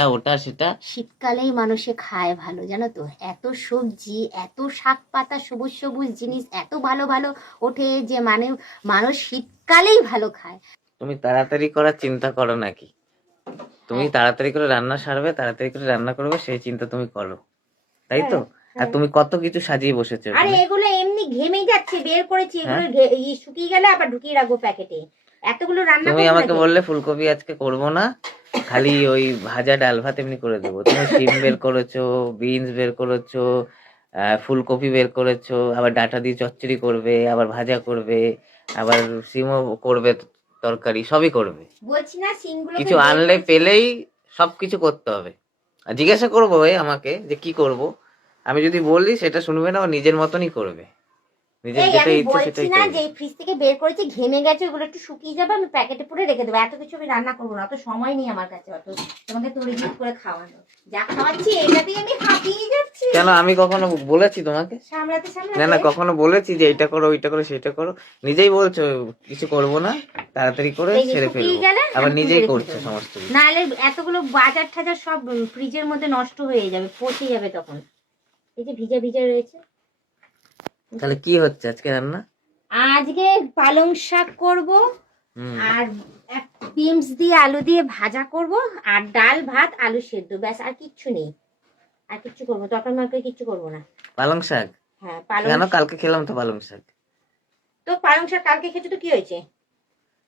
এটা ওটা সেটা। শীতকালেই মানুষে খায় ভালো, জানো তো, এত সবজি, এত শাক পাতা, সবুজ সবুজ জিনিস এত ভালো ভালো ওঠে যে মানে মানুষ শীতকালেই ভালো খায়। তুমি তাড়াতাড়ি করার চিন্তা করো নাকি? তুমি হ্যাঁ। তাড়াতাড়ি করে রান্না সারবে, তাড়াতাড়ি করে রান্না করবে, সেই চিন্তা তুমি করো, তাই তো? হ্যাঁ, আর হ্যাঁ। তুমি কত কিছু সাজিয়ে বসেছো আরে এখানে। এগুলো এমনি ঘেমে যাচ্ছে, বের করেছি, এগুলো হ্যাঁ, শুকিয়ে গেলে আবার ঢুকিয়ে রাখবো প্যাকেটে। এতগুলো রান্না তুমি করবো আমাকে নাকি? বললে ফুলকপি আজকে করবো না, খালি ওই ভাজা ডাল ভাত এমনি করে দেবো। তুমি সিম বের করেছো, বিনস বের করেছো, ফুলকপি বের করেছো, আবার ডাঁটা দিয়ে চচ্চড়ি করবে, আবার ভাজা করবে, আবার সিমও করবে, তরকারি সবই করবে। বলছি না সিনগুলো কিছু আনলে পেলেই সবকিছু করতে হবে। আর জিজ্ঞাসা করবো আমাকে যে কি করব, আমি যদি বলি সেটা শুনবে না, ও নিজের মতনই করবে, নিজের এই যেটা আমি ইচ্ছে বলছি সেটাই না করবে। যে ফ্রিজ থেকে বের করেছি, ঘেমে গেছে, ওগুলো একটু শুকিয়ে যাবে, আমি প্যাকেটে পুরে রেখে দেবো। এত কিছু আমি রান্না করবো না, অত সময় নেই আমার কাছে অত তোমাকে তড়িঘড়ি করে খাওয়ানো। যা খাওয়াচ্ছি এটাতেই আমি হাঁপিয়ে যাচ্ছি। কেন, আমি কখনো বলেছি তোমাকে? সামলাতে না সামলাতে না, কখনো বলেছি যে এইটা করো ওইটা করো সেটা করো? নিজেই বলছো কিছু করব না, তাড়াতাড়ি করে এই যে সেরে শুকিয়ে ফেলবো, গেলে আবার আমি তুলে নিজেই রেখে করছো দেবো। সমস্ত কিছু। নাহলে এতগুলো বাজার ঠাজার সব ফ্রিজের মধ্যে নষ্ট হয়ে যাবে, পচে যাবে তখন। এই যে ভিজা ভিজা রয়েছে। তাহলে কি হচ্ছে আজকে রান্না? আজকে পালং শাক করব, হুম। আর বিনস দিয়ে আলু দিয়ে ভাজা করব, আর ডাল ভাত আলু সেদ্ধ, ব্যাস। আর কিচ্ছু নেই, আর কিচ্ছু করবো, তরকারি মরকারি কিচ্ছু করবো না। পালং শাক? হ্যাঁ পালং কেন, কালকে খেলাম তো পালং শাক। তো পালং শাক কালকে খেতে তো কি হয়েছে?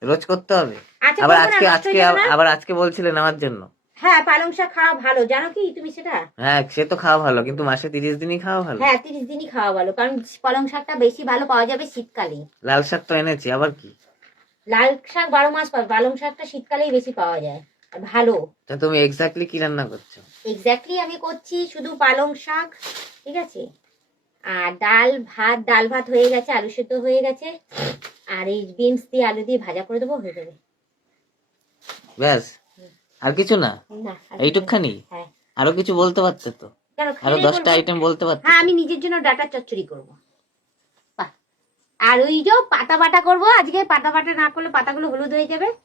রোজ করতে হবে? আচ্ছা আবার করবো না, আজকে নষ্ট আজকে হয়ে যাবে না। আবার আজকে বলছিলেন আমার জন্য। হ্যাঁ পালং শাক খাওয়া ভালো, জানো কি তুমি সেটা? হ্যাঁ, সে তো খাওয়া ভালো, কিন্তু মাসে 30 দিনই খাওয়া ভালো। হ্যাঁ 30 দিনই খাওয়া ভালো, কারণ পালং শাকটা বেশি ভালো পাওয়া যাবে শীতকালে। লাল শাক তো এনেছি, আবার কি? লাল শাক 12 মাস পাবে, পালং শাকটা শীতকালেই বেশি পাওয়া যায় আর ভালো। তা তুমি এক্স্যাক্টলি কি রান্না করছো? এক্স্যাক্টলি আমি করছি শুধু পালং শাক, ঠিক আছে, আর ডাল ভাত। ডাল ভাত হয়ে গেছে, আলু সেদ্ধ হয়ে গেছে, আর এই বিনস দিয়ে আলু দিয়ে ভাজা করে দেবো, হয়ে যাবে। ব্যাস? আর কিছু না? না আর কিছু না। এইটুকখানি? হ্যাঁ। আরো কিছু বলতে পারতে তো, কেন, আরো খেলেই 10টা বলবো। আইটেম বলতে পারতে হ্যাঁ তো। আমি নিজের জন্য ডাটা চচ্চড়ি করবো। বাহ। আর ওই যে পাতা বাটা করবো আজকে, পাতা বাটা না করলে পাতাগুলো হলুদ হয়ে যাবে। ও,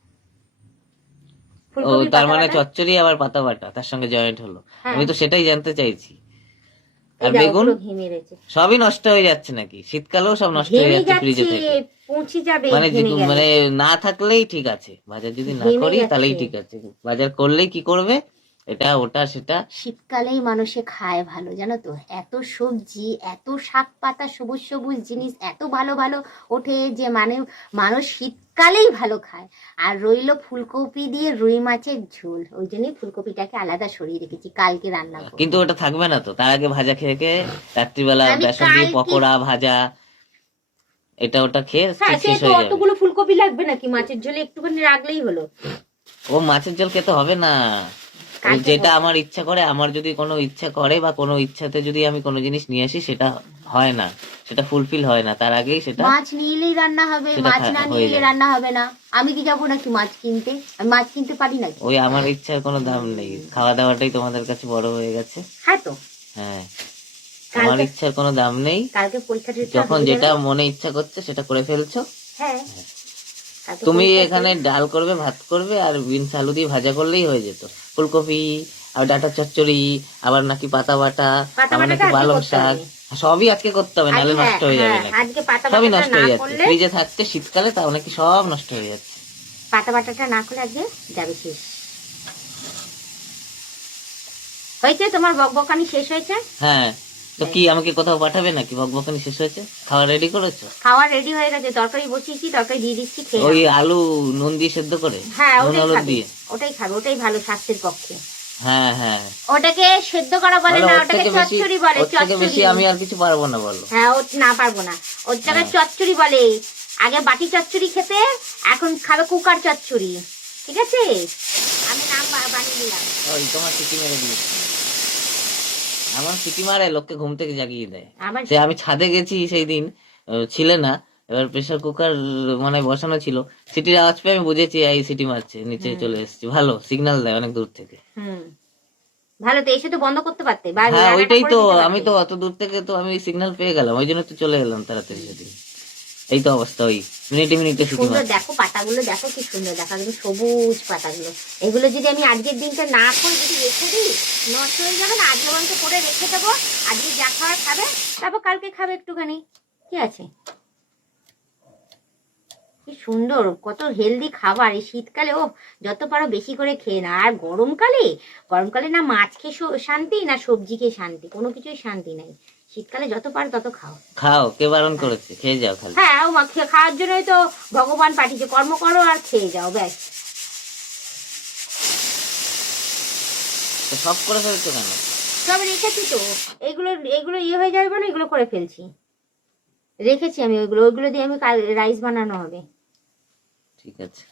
ফুলকপির তার পাতা মানে বাটা। চচ্চড়ি আবার পাতা বাটা তার সঙ্গে জয়েন্ট হলো? হ্যাঁ আমি তো সেটাই জানতে চাইছি। আর এই দেখো বেগুন? পুরো ঘেমে রয়েছে। সবই নষ্ট হয়ে যাচ্ছে নাকি? শীতকালেও সব নষ্ট হয়ে ঘেমে যাচ্ছে ফ্রিজে যাচ্ছে, থেকে। পৌঁছে যাবে মানে ঘেমে গেলে। মানে না থাকলেই ঠিক আছে, বাজার যদি না ঘেমে করি তাহলেই যাচ্ছে। ঠিক আছে, বাজার করলেই কি করবে, এটা ওটা সেটা। শীতকালেই মানুষে খায় ভালো, জানো তো, এত সবজি, এত শাক পাতা, সবুজ সবুজ জিনিস এত ভালো ভালো ওঠে যে মানে মানুষ শীতকালেই ভালো খায়। আর রইলো ফুলকপি দিয়ে রুই মাছের ঝোল, ওই জন্যই ফুলকপিটাকে আলাদা সরিয়ে রেখেছি, কালকে রান্না করবো। কিন্তু ওটা থাকবে না তো, তার আগে ভাজা খেয়ে খেয়ে রাত্রিবেলা আমি বেসন দিয়ে কালকে, পকোড়া ভাজা এটা ওটা খেয়ে হ্যাঁ সে শেষ তো হয়ে যাবে। অতগুলো ফুলকপি লাগবে নাকি, মাছের ঝোলে একটুখানি রাখলেই হলো। ও, মাছের ঝোল খেতে হবে না। ওই কালকে যেটা আমার ইচ্ছা করে, আমার যদি কোনো ইচ্ছা করে বা কোনো ইচ্ছাতে যদি আমি কোনো জিনিস নিয়ে আসি, সেটা হয় না, সেটা ফুলফিল হয় না, তার আগেই সেটা মাছ নিয়ে এলেই রান্না হবে, সেটা মাছ না নিয়ে হয়ে এলে যায়। রান্না হবে না। আমি কি যাবো নাকি মাছ কিনতে? আমি মাছ কিনতে পারি নাকি? ওই আমার ইচ্ছার কোনো দাম নেই, খাওয়া দাওয়াটাই তোমাদের কাছে বড় হয়ে গেছে। হ্যাঁ তো হ্যাঁ, আমার কালকে, ইচ্ছার কোনো দাম নেই, কালকে পরীক্ষা টরীক্ষা যখন হয়ে যেটা যাবে। মনে ইচ্ছা করছে সেটা করে ফেলছো। হ্যাঁ কালকে তুমি পরীক্ষা এখানে শেষ। ডাল করবে, ভাত করবে, আর বিনস আলু দিয়ে ভাজা করলেই হয়ে যেত। ফুলকপি, আর ডাঁটা চচ্চড়ি, আবার নাকি পাতা বাটা, পাতা আবার বাটাটা নাকি আজকে পালং করতে শাক, হবে। সবই আজকে করতে হবে, আজ নাহলে হ্যাঁ নষ্ট হয়ে যাবে হ্যাঁ, নাকি? আজকে পাতা সবই বাটাটা নষ্ট না হয়ে যাচ্ছে করলে, ফ্রিজে থাকছে শীতকালে, তাও নাকি সব নষ্ট হয়ে যাচ্ছে। পাতা বাটাটা না করলে আজকে যাবে শেষ। হয়েছে তোমার বকবকানি শেষ হয়েছে? হ্যাঁ, তো কি আমাকে কোথাও পাঠাবে নাকি? বকবকানি শেষ হয়েছে? খাওয়া রেডি করেছো? খাওয়া রেডি হয়ে গেছে, তরকারি বসিয়েছি, তরকারি দিয়ে দিচ্ছি, খেয়ে ওই নাও। আলু নুন দিয়ে সেদ্ধ করে, হ্যাঁ নুন ওটাই হলুদ খাবে, দিয়ে? ওটাই খাবে, ওটাই ভালো স্বাস্থ্যের পক্ষে। হ্যাঁ হ্যাঁ, ওটাকে সেদ্ধ করা বলে বলো, না, ওর ওটাকে থেকে বেশি, চচ্চড়ি বলে, ওর থেকে বেশি চচ্চড়ি। আমি আর কিছু পারবো না, বলো। হ্যাঁ ও না পারবো না, ওর জায়গায় হ্যাঁ। চচ্চড়ি বলে। আগে বাটি চচ্চড়ি খেতে, এখন খাবে কুকার চচ্চড়ি, ঠিক আছে? আমি নাম বানিয়ে দিলাম। ওই তোমার সিটি মেরে দিয়েছে, আমার সিটি মারে, লোককে ঘুম থেকে জাগিয়ে দেয়। আবার সে আমি ছাদে গেছি সেই দিন, ছিলে না, এবার প্রেসার কুকার মানে বসানো ছিল, সিটির আওয়াজ পেয়ে আমি বুঝেছি এই সিটি মারছে, নিচে চলে এসেছি, ভালো সিগন্যাল দেয় অনেক দূর থেকে। হুম, ভালো তো, এসে তো বন্ধ করতে পারতে বা হ্যাঁ, রান্নাটা ওইটাই করে তো, দিতে আমি পারতে। তো অত দূর থেকে তো আমি সিগন্যাল পেয়ে গেলাম, ওই জন্য তো চলে এলাম তাড়াতাড়ি সেদিন। এই তো অবস্থা, ওই মিনিটে মিনিটে শুধু সুন্দর দেখো পাতাগুলো, দেখো কি সুন্দর, দেখো একদম সবুজ পাতাগুলো। এগুলো যদি আমি আজকের দিনটা না করে যদি রেখে দিই নষ্ট হয়ে যাবে না, আজকে বন্ধ করে রেখে দেবো, আজকে যা খাওয়ার খাবে, তারপর কালকে খাবে একটুখানি, কি আছে। কি সুন্দর, কত হেলদি খাবার এই শীতকালে। ও যত পারো বেশি করে খেয়ে না। আর গরমকালে, গরমকালে না মাছ খেয়ে শান্তি, না সবজি খেয়ে শান্তি, কোনো কিছুই শান্তি নাই। শীতকালে যত পারো তত খাও। খাও, কে বারণ করেছে? খেয়ে যাও খালি। হ্যাঁ, ও খাওয়ার জন্যই তো ভগবান পাঠিয়েছে, কর্ম করো আর খেয়ে যাও, ব্যাস। তো সব করে ফেলছো কেন? সব রেখেছি তো, এগুলো এগুলো হয়ে যাবে না, এগুলো করে ফেলছি, রেখেছি আমি ওইগুলো, ওইগুলো দিয়ে আমি কাল রাইস বানানো হবে। ঠিক আছে।